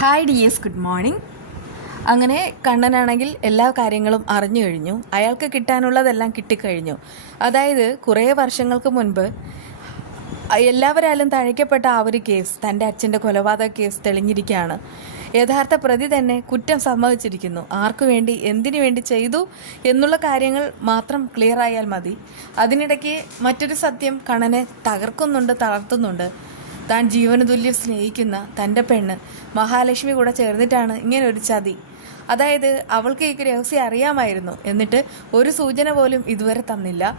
Hi dears, good morning. അങ്ങനെ കണ്ണനാണെങ്കിൽ എല്ലാ കാര്യങ്ങളും അറിഞ്ഞു കഴിഞ്ഞു. അയാൾക്ക് കിട്ടാനുള്ളതെല്ലാം കിട്ടിക്കഴിഞ്ഞു. അതായത് കുറേ വർഷങ്ങൾക്ക് മുൻപ് എല്ലാവരാലും തഴയ്ക്കപ്പെട്ട ആ ഒരു കേസ്, തൻ്റെ അച്ഛൻ്റെ കൊലപാതക കേസ് തെളിഞ്ഞിരിക്കുകയാണ്. യഥാർത്ഥ പ്രതി തന്നെ കുറ്റം സമ്മതിച്ചിരിക്കുന്നു. ആർക്കു വേണ്ടി, എന്തിനു വേണ്ടി ചെയ്തു എന്നുള്ള കാര്യങ്ങൾ മാത്രം ക്ലിയർ ആയാൽ മതി. അതിനിടയ്ക്ക് മറ്റൊരു സത്യം കണ്ണനെ തകർക്കുന്നുണ്ട്, തളർത്തുന്നുണ്ട്. താൻ ജീവന തുല്യം സ്നേഹിക്കുന്ന തൻ്റെ പെണ്ണ് മഹാലക്ഷ്മി കൂടെ ചേർന്നിട്ടാണ് ഇങ്ങനെ ഒരു ചതി. അതായത് അവൾക്ക് ഈ രഹസ്യം അറിയാമായിരുന്നു, എന്നിട്ട് ഒരു സൂചന പോലും ഇതുവരെ തന്നില്ല.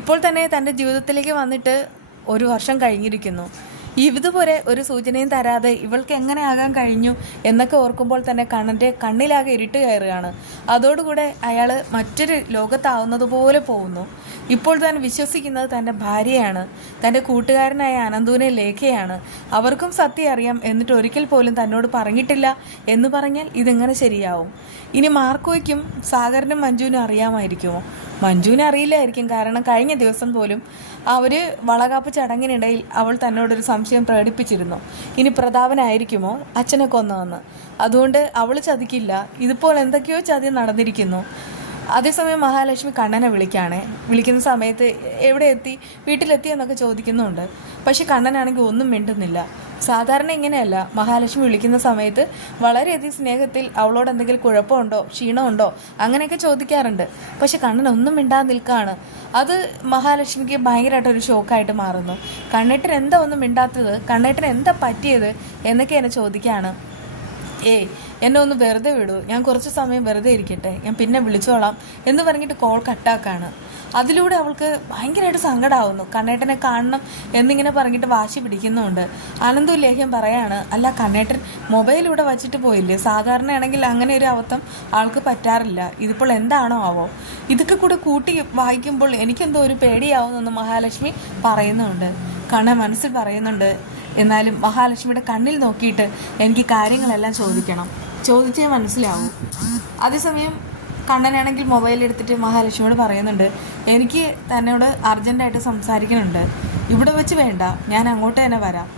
ഇപ്പോൾ തന്നെ തൻ്റെ ജീവിതത്തിലേക്ക് വന്നിട്ട് 1 വർഷം കഴിഞ്ഞിരിക്കുന്നു. ഇതുപോലെ ഒരു സൂചനയും തരാതെ ഇവൾക്ക് എങ്ങനെ ആകാൻ കഴിഞ്ഞു എന്നൊക്കെ ഓർക്കുമ്പോൾ തന്നെ കണ്ണൻ്റെ കണ്ണിലാകെ ഇരുട്ട് കയറുകയാണ്. അതോടുകൂടെ അയാൾ മറ്റൊരു ലോകത്താവുന്നത് പോലെ പോകുന്നു. ഇപ്പോൾ താൻ വിശ്വസിക്കുന്നത് തൻ്റെ ഭാര്യയാണ്, തൻ്റെ കൂട്ടുകാരനായ അനന്തുവിനെ ലേഖയാണ്. അവർക്കും സത്യം അറിയാം, എന്നിട്ട് ഒരിക്കൽ പോലും തന്നോട് പറഞ്ഞിട്ടില്ല എന്ന് പറഞ്ഞാൽ ഇതെങ്ങനെ ശരിയാവും? ഇനി മാർക്കോയ്ക്കും സാഗറിനും മഞ്ജുവിനും അറിയാമായിരിക്കുമോ? മഞ്ജുവിനെ അറിയില്ലായിരിക്കും, കാരണം കഴിഞ്ഞ ദിവസം പോലും അവർ വളകാപ്പ് ചടങ്ങിനിടയിൽ അവൾ തന്നോടൊരു സംശയം പ്രകടിപ്പിച്ചിരുന്നു. ഇനി പ്രതാപനായിരിക്കുമോ അച്ഛനെ കൊന്നതെന്ന്. അതുകൊണ്ട് അവൾ ചതിക്കില്ല. ഇതുപോലെ എന്തൊക്കെയോ ചതി നടന്നിരിക്കുന്നു. അതേസമയം മഹാലക്ഷ്മി കണ്ണനെ വിളിക്കുന്ന സമയത്ത് എവിടെ എത്തി, വീട്ടിലെത്തി എന്നൊക്കെ ചോദിക്കുന്നുണ്ട്. പക്ഷെ കണ്ണനാണെങ്കിൽ ഒന്നും മിണ്ടുന്നില്ല. സാധാരണ ഇങ്ങനെയല്ല, മഹാലക്ഷ്മി വിളിക്കുന്ന സമയത്ത് വളരെയധികം സ്നേഹത്തിൽ അവളോട് എന്തെങ്കിലും കുഴപ്പമുണ്ടോ, ക്ഷീണമുണ്ടോ അങ്ങനെയൊക്കെ ചോദിക്കാറുണ്ട്. പക്ഷെ കണ്ണൻ ഒന്നും മിണ്ടാതെ നിൽക്കുകയാണ്. അത് മഹാലക്ഷ്മിക്ക് ഭയങ്കരമായിട്ടൊരു ഷോക്കായിട്ട് മാറുന്നു. കണ്ണേട്ടൻ എന്താ ഒന്നും മിണ്ടാത്തത്, കണ്ണേട്ടൻ എന്താ പറ്റിയത് എന്നൊക്കെ എന്നെ ചോദിക്കുകയാണ്. എന്നെ ഒന്ന് വെറുതെ വിടൂ, ഞാൻ കുറച്ച് സമയം വെറുതെ ഇരിക്കട്ടെ, ഞാൻ പിന്നെ വിളിച്ചോളാം എന്ന് പറഞ്ഞിട്ട് കോൾ കട്ടാക്കാണ്. അതിലൂടെ അവൾക്ക് ഭയങ്കരമായിട്ട് സങ്കടമാവുന്നു. കണ്ണേട്ടനെ കാണണം എന്നിങ്ങനെ പറഞ്ഞിട്ട് വാശി പിടിക്കുന്നുണ്ട്. അനന്തു ലേഹ്യം പറയാണ്, അല്ല കണ്ണേട്ടൻ മൊബൈലിലൂടെ വച്ചിട്ട് പോയില്ലേ? സാധാരണയാണെങ്കിൽ അങ്ങനെ ഒരു അബദ്ധം ആൾക്ക് പറ്റാറില്ല. ഇതിപ്പോൾ എന്താണോ ആവോ? ഇതൊക്കെ കൂടെ കൂട്ടി വായിക്കുമ്പോൾ എനിക്കെന്തോ ഒരു പേടിയാവുമെന്ന് മഹാലക്ഷ്മി പറയുന്നുണ്ട്. കണ്ണൻ മനസ്സിൽ പറയുന്നുണ്ട്, എന്നാലും മഹാലക്ഷ്മിയുടെ കണ്ണിൽ നോക്കിയിട്ട് എനിക്ക് കാര്യങ്ങളെല്ലാം ചോദിച്ചേ മനസ്സിലാവും. അതേസമയം കണ്ണനാണെങ്കിൽ മൊബൈൽ എടുത്തിട്ട് മഹാലക്ഷ്മിയോട് പറയുന്നുണ്ട്, എനിക്ക് തന്നോട് അർജൻറ്റായിട്ട് സംസാരിക്കുന്നുണ്ട്, ഇവിടെ വെച്ച് വേണ്ട, ഞാൻ അങ്ങോട്ട് തന്നെ വരാം.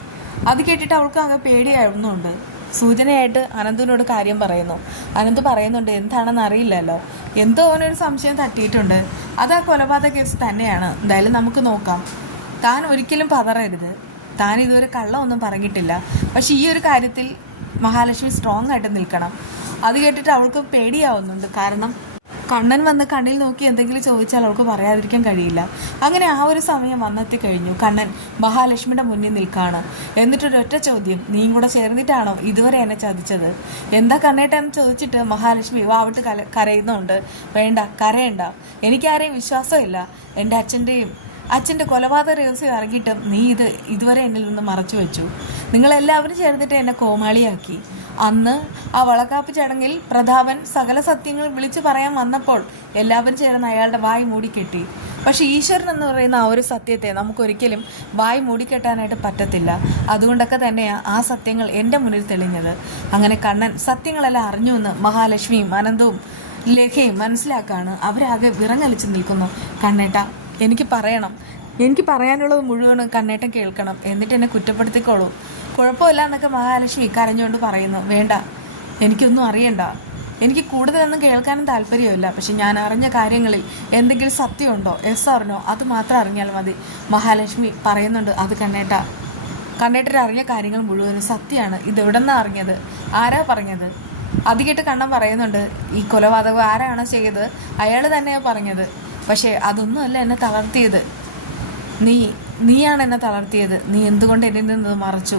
അത് കേട്ടിട്ട് അവൾക്ക് അങ്ങ് പേടിയാവുന്നുണ്ട്. സൂചനയായിട്ട് അനന്തുവിനോട് കാര്യം പറയുന്നു. അനന്ത് പറയുന്നുണ്ട്, എന്താണെന്ന് അറിയില്ലല്ലോ, എന്തോ അവനൊരു സംശയം തട്ടിയിട്ടുണ്ട്, അത് ആ കൊലപാതക കേസ് തന്നെയാണ്, എന്തായാലും നമുക്ക് നോക്കാം. താൻ ഒരിക്കലും പതറരുത്, താൻ ഇതുവരെ കള്ളമൊന്നും പറഞ്ഞിട്ടില്ല, പക്ഷെ ഈ ഒരു കാര്യത്തിൽ മഹാലക്ഷ്മി സ്ട്രോങ് ആയിട്ട് നിൽക്കണം. അത് കേട്ടിട്ട് അവൾക്ക് പേടിയാവുന്നുണ്ട്. കാരണം കണ്ണൻ വന്ന് കണ്ണിൽ നോക്കി എന്തെങ്കിലും ചോദിച്ചാൽ അവൾക്ക് പറയാതിരിക്കാൻ കഴിയില്ല. അങ്ങനെ ആ ഒരു സമയം വന്നെത്തി കഴിഞ്ഞു. കണ്ണൻ മഹാലക്ഷ്മിയുടെ മുന്നിൽ നിൽക്കുകയാണ്. എന്നിട്ടൊരൊറ്റ ചോദ്യം, നീയും കൂടെ ചേർന്നിട്ടാണോ ഇതുവരെ എന്നെ ചതിച്ചത്? എന്താ കണ്ണേട്ടെന്ന് ചോദിച്ചിട്ട് മഹാലക്ഷ്മി വാവിട്ട് കരയുന്നുണ്ട്. വേണ്ട, കരയണ്ട, എനിക്കാരെയും വിശ്വാസമില്ല. എൻ്റെ അച്ഛൻ്റെ കൊലപാതക രഹസ്യം ഇറങ്ങിയിട്ടും നീ ഇതുവരെ എന്നിൽ നിന്ന് മറച്ചു വെച്ചു. നിങ്ങളെല്ലാവരും ചേർന്നിട്ട് എന്നെ കോമാളിയാക്കി. അന്ന് ആ വളക്കാപ്പ് ചടങ്ങിൽ പ്രതാപൻ സകല സത്യങ്ങൾ വിളിച്ചു പറയാൻ വന്നപ്പോൾ എല്ലാവരും ചേർന്ന് അയാളുടെ വായ് മൂടിക്കെട്ടി. പക്ഷെ ഈശ്വരൻ എന്ന് പറയുന്ന ആ ഒരു സത്യത്തെ നമുക്കൊരിക്കലും വായ് മൂടിക്കെട്ടാനായിട്ട് പറ്റത്തില്ല. അതുകൊണ്ടൊക്കെ തന്നെയാണ് ആ സത്യങ്ങൾ എൻ്റെ മുന്നിൽ തെളിഞ്ഞത്. അങ്ങനെ കണ്ണൻ സത്യങ്ങളെല്ലാം അറിഞ്ഞു എന്ന് മഹാലക്ഷ്മിയും അനന്തവും ലേഖയും മനസ്സിലാക്കാണ്. അവരാകെ വിറങ്ങലിച്ച് നിൽക്കുന്നു. കണ്ണേട്ട, എനിക്ക് പറയാനുള്ളത് മുഴുവൻ കണ്ണേട്ടൻ കേൾക്കണം, എന്നിട്ട് എന്നെ കുറ്റപ്പെടുത്തിക്കോളൂ, കുഴപ്പമില്ല എന്നൊക്കെ മഹാലക്ഷ്മി കരഞ്ഞുകൊണ്ട് പറയുന്നു. വേണ്ട, എനിക്കൊന്നും അറിയണ്ട, എനിക്ക് കൂടുതലൊന്നും കേൾക്കാനും താല്പര്യമില്ല. പക്ഷെ ഞാൻ അറിഞ്ഞ കാര്യങ്ങളിൽ എന്തെങ്കിലും സത്യമുണ്ടോ, എസ് ഓർനോ, അത് മാത്രം അറിഞ്ഞാൽ മതി. മഹാലക്ഷ്മി പറയുന്നുണ്ട്, അത് കണ്ണേട്ടൻ അറിഞ്ഞ കാര്യങ്ങൾ മുഴുവനും സത്യമാണ്. ഇതെവിടെ നിന്നാണ് അറിഞ്ഞത്, ആരാ പറഞ്ഞത്? അത് കേട്ട് കണ്ണൻ പറയുന്നുണ്ട്, ഈ കൊലപാതകം ആരാണോ ചെയ്തത് അയാൾ തന്നെയാണ് പറഞ്ഞത്. പക്ഷേ അതൊന്നുമല്ല എന്നെ തളർത്തിയത്, നീയാണ് എന്നെ തളർത്തിയത്. നീ എന്തുകൊണ്ട് എന്നിൽ നിന്ന് മറച്ചു?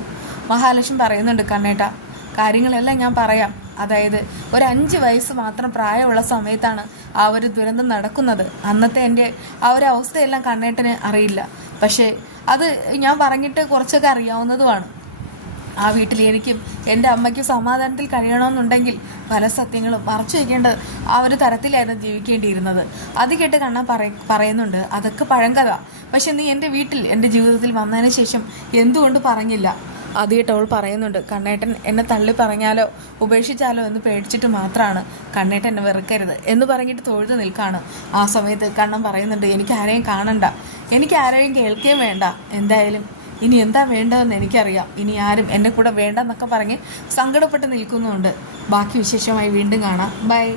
മഹാലക്ഷ്മി പറയുന്നുണ്ട്, കണ്ണേട്ട, കാര്യങ്ങളെല്ലാം ഞാൻ പറയാം. അതായത് ഒരു 5 വയസ്സ് മാത്രം പ്രായമുള്ള സമയത്താണ് ആ ഒരു ദുരന്തം നടക്കുന്നത്. അന്നത്തെ എൻ്റെ ആ ഒരു അവസ്ഥയെല്ലാം കണ്ണേട്ടന് അറിയില്ല. പക്ഷേ അത് ഞാൻ പറഞ്ഞിട്ട് കുറച്ചൊക്കെ അറിയാവുന്നതുമാണ്. ആ വീട്ടിൽ എനിക്കും എൻ്റെ അമ്മയ്ക്കും സമാധാനത്തിൽ കഴിയണമെന്നുണ്ടെങ്കിൽ പല സത്യങ്ങളും മറച്ചു വയ്ക്കേണ്ട ആ ഒരു തരത്തിലായിരുന്നു ജീവിക്കേണ്ടിയിരുന്നത്. അത് കേട്ട് കണ്ണൻ പറയുന്നുണ്ട്, അതൊക്കെ പഴങ്കഥ. പക്ഷെ നീ എൻ്റെ വീട്ടിൽ, എൻ്റെ ജീവിതത്തിൽ വന്നതിന് ശേഷം എന്തുകൊണ്ട് പറഞ്ഞില്ല? അത് കേട്ട് അവൾ പറയുന്നുണ്ട്, കണ്ണേട്ടൻ എന്നെ തള്ളി പറഞ്ഞാലോ ഉപേക്ഷിച്ചാലോ എന്ന് പേടിച്ചിട്ട് മാത്രമാണ്. കണ്ണേട്ടൻ എന്നെ വെറുക്കരുത് എന്ന് പറഞ്ഞിട്ട് തൊഴുത് നിൽക്കുകയാണ്. ആ സമയത്ത് കണ്ണൻ പറയുന്നുണ്ട്, എനിക്ക് ആരെയും കാണണ്ട, എനിക്ക് ആരെയും കേൾക്കുകയും വേണ്ട, എന്തായാലും ഇനി എന്താ വേണ്ടതെന്ന് എനിക്കറിയാം. ഇനി ആരും എന്നെ കൂടെ വേണ്ടെന്നൊക്കെ പറഞ്ഞ് സങ്കടപ്പെട്ട് നിൽക്കുന്നുണ്ട്. ബാക്കി വിശേഷമായി വീണ്ടും കാണാം. ബൈ.